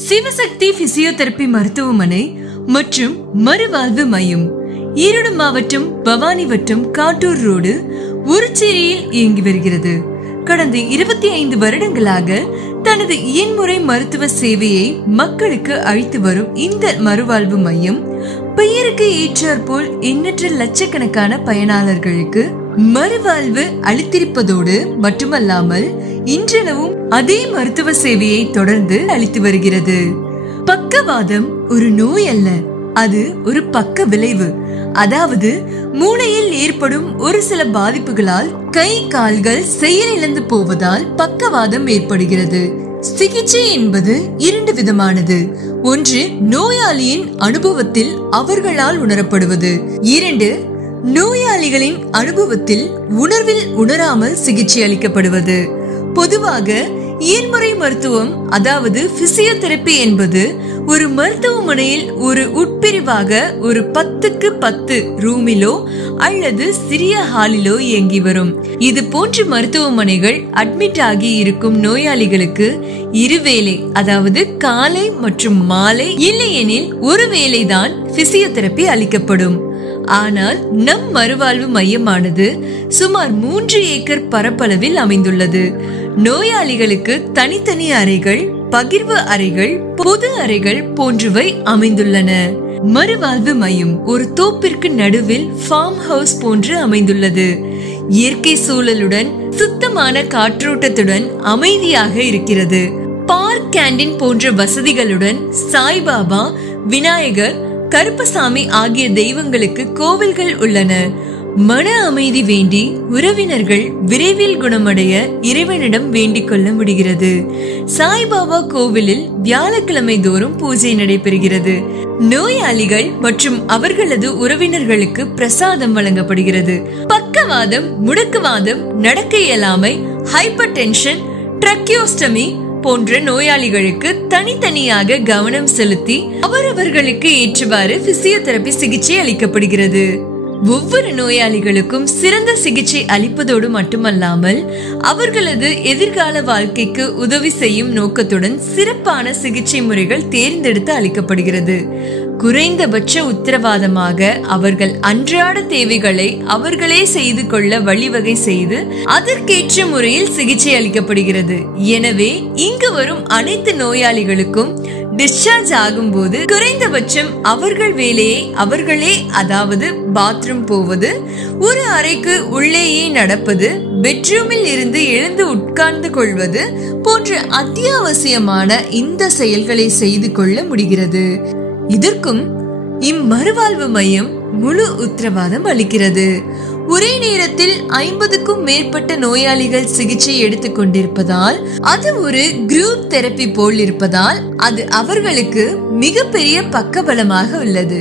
Sivasakthi physiotherapy மருத்துவமனை மற்றும் மறுவாழ்வு மையம் ஈரோடு மாவட்டம் பவானி வட்டம் காட்டூர் ரோடு உருச்சேரியில் இயங்கி வருகிறது. கடந்த 25 வருடங்களாக தனது இயன்முறை மருத்துவ சேவையை மக்களுக்கு அளித்து வரும் இந்த மறுவாழ்வு மையம் பெயருக்கு ஏற்றாற்போல் எண்ணற்ற லட்சக்கணக்கான பயனாளர்களுக்கு மறுவாழ்வு அளித்திருப்பதோடு மட்டுமல்லாமல் இன்றளவும் அதே மருத்துவ சேவையை தொடர்ந்து அளித்து வருகிறது. பக்கவாதம் ஒரு நோய் அல்ல, அது ஒரு பக்க விளைவு. அதாவது மூளையில் ஏற்படும் ஒரு சில பாதிப்புகளால் கை கால்கள் செயலிழந்து போவதால் பக்கவாதம் ஏற்படுகிறது. சிகிச்சை என்பது 2 விதமானது. ஒன்று, நோயாளியின் அனுபவத்தில் அவர்களால் உணரப்படுவது. 2, நோயாளிகளின் அனுபவத்தில் உணர்வில் உணராமல் சிகிச்சை அளிக்கப்படுவது. பொதுவாக இயன்முறை மருத்துவம் அதாவது பிசியோதெரபி என்பது ஒரு மருத்துவமனையில் ஒரு உட்பிரிவாக ஒரு 10க்கு 10 ரூமிலோ அல்லது சிறிய ஹாலிலோ இயங்கி வரும். இது போன்ற மருத்துவமனைகள் அட்மிட் ஆகி இருக்கும் நோயாளிகளுக்கு இருவேளை, அதாவது காலை மற்றும் மாலை, இல்லையெனில் ஒரு வேளைதான் பிசியோதெரபி அளிக்கப்படும். ஆனால் நம் மறுவாழ்வு மையமானது சுமார் 3 ஏக்கர் பரப்பளவில் அமைந்துள்ளது. நோயாளிகளுக்கு தனித்தனி அறைகள், பகிர்வு அறைகள், பொது அறைகள் போன்றவை அமைந்துள்ளன. மறுவாழ்வு மையம் ஒரு தோப்பிற்கு நடுவில் ஃபார்ம் ஹவுஸ் போன்று அமைந்துள்ளது. இயற்கை சூழலுடன் சுத்தமான காற்றோட்டத்துடன் அமைதியாக இருக்கிறது. பார்க், கேண்டீன் போன்ற வசதிகளுடன் சாய்பாபா, விநாயகர், கருப்பசாமி ஆகிய தெய்வங்களுக்கு கோவில்கள் உள்ளன. மன அமைதி வேண்டி உறவினர்கள் விரைவில் குணமடைய இறைவனிடம் வேண்டிக் கொள்ள முடிகிறது. சாய்பாபா கோவிலில் வியாழக்கிழமை தோறும் பூஜை நடைபெறுகிறது. நோயாளிகள் மற்றும் அவர்களது உறவினர்களுக்கு பிரசாதம் வழங்கப்படுகிறது. பக்கவாதம், முடக்குவாதம், நடக்க இயலாமை, ஹைப்பர் டென்ஷன், ட்ரக்கியோஸ்டமி போன்ற நோயாளிகளுக்கு தனித்தனியாக கவனம் செலுத்தி அவரவர்களுக்கு ஏற்றவாறு பிசியோதெரபி சிகிச்சை அளிக்கப்படுகிறது. ஒவ்வொரு நோயாளிகளுக்கும் சிறந்த சிகிச்சை அளிப்பதோடு மட்டுமல்லாமல் அவர்களது எதிர்கால வாழ்க்கைக்கு உதவி செய்யும் நோக்கத்துடன் சிறப்பான சிகிச்சை முறைகள் தேர்ந்தெடுத்து அளிக்கப்படுகிறது. குறைந்தபட்ச உத்தரவாதமாக அவர்கள் அன்றாட தேவைகளை அவர்களே செய்து கொள்ள வழிவகை செய்து அதற்கேற்ற முறையில் சிகிச்சை அளிக்கப்படுகிறது. எனவே இங்கு வரும் அனைத்து நோயாளிகளுக்கும் டிஸ்சார்ஜ் ஆகும் போது குறைந்தபட்சம் அவர்கள் வேலையை அவர்களே, அதாவது பாத்ரூம் போவது, ஒரு அறைக்கு உள்ளேயே நடப்பது, பெட்ரூமில் இருந்து எழுந்து உட்கார்ந்து கொள்வது போன்ற அத்தியாவசியமான இந்த செயல்களை செய்து கொள்ள முடிகிறது. இதற்கும் இம்மறுவாழ்வு மையம் முழு உத்தரவாதம் அளிக்கிறது. ஒரே நேரத்தில் 50க்கும் மேற்பட்ட நோயாளிகள் சிகிச்சை எடுத்துக் கொண்டிருப்பதால் அது ஒரு குரூப் தெரப்பி போல் இருப்பதால் அது அவர்களுக்கு மிகப்பெரிய பக்கபலமாக உள்ளது.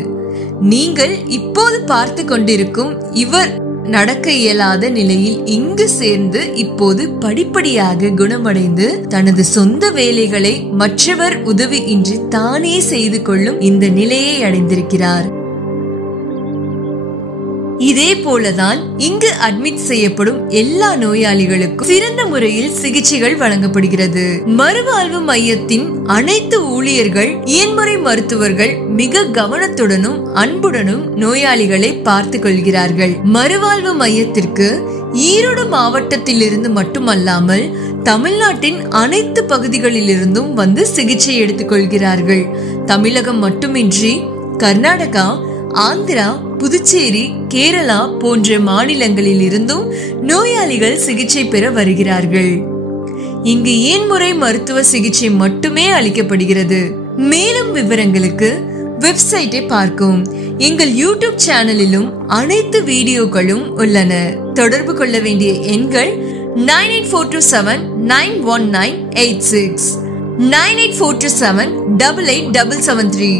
நீங்கள் இப்போது பார்த்து கொண்டிருக்கும் இவர் நடக்க இயலாத நிலையில் இங்கு சேர்ந்து இப்போது படிப்படியாக குணமடைந்து தனது சொந்த வேலைகளை மற்றவர் உதவி இன்றி தானே செய்து கொள்ளும் இந்த நிலையை அடைந்திருக்கிறார். இதே போலதான் இங்கு அட்மிட் செய்யப்படும் எல்லா நோயாளிகளுக்கும் சிறந்த முறையில் சிகிச்சைகள் வழங்கப்படுகிறது. மறுவாழ்வு மையத்தின் அனைத்து ஊழியர்கள், இயன்முறை மருத்துவர்கள் மிக கவனத்துடனும் அன்புடனும் நோயாளிகளை பார்த்து கொள்கிறார்கள். மறுவாழ்வு மையத்திற்கு ஈரோடு மாவட்டத்திலிருந்து மட்டுமல்லாமல் தமிழ்நாட்டின் அனைத்து பகுதிகளிலிருந்தும் வந்து சிகிச்சை எடுத்துக் கொள்கிறார்கள். தமிழகம் மட்டுமின்றி கர்நாடகா, ஆந்திரா, புதுச்சேரி, கேரளா போன்ற மாநிலங்களில் இருந்தும் நோயாளிகள் சிகிச்சை பெற வருகிறார்கள். இங்கு இயன்முறை மருத்துவ சிகிச்சை மட்டுமே அளிக்கப்படுகிறது. மேலும் விவரங்களுக்கு வெப்சைட்டை பார்க்கவும். எங்கள் யூடியூப் சேனலிலும் அனைத்து வீடியோக்களும் உள்ளன. தொடர்பு கொள்ள வேண்டிய எண்கள் 9842791986, 9842788773.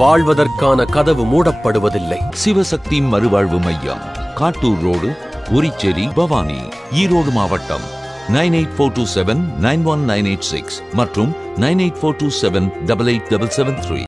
வாழ்வதற்கான கதவு மூடப்படுவதில்லை. சிவசக்தி மறுவாழ்வு மையம், காட்டூர் ரோடு, உரிச்சேரி, பவானி, ஈரோடு மாவட்டம். 9842799196 மற்றும் 9842788773.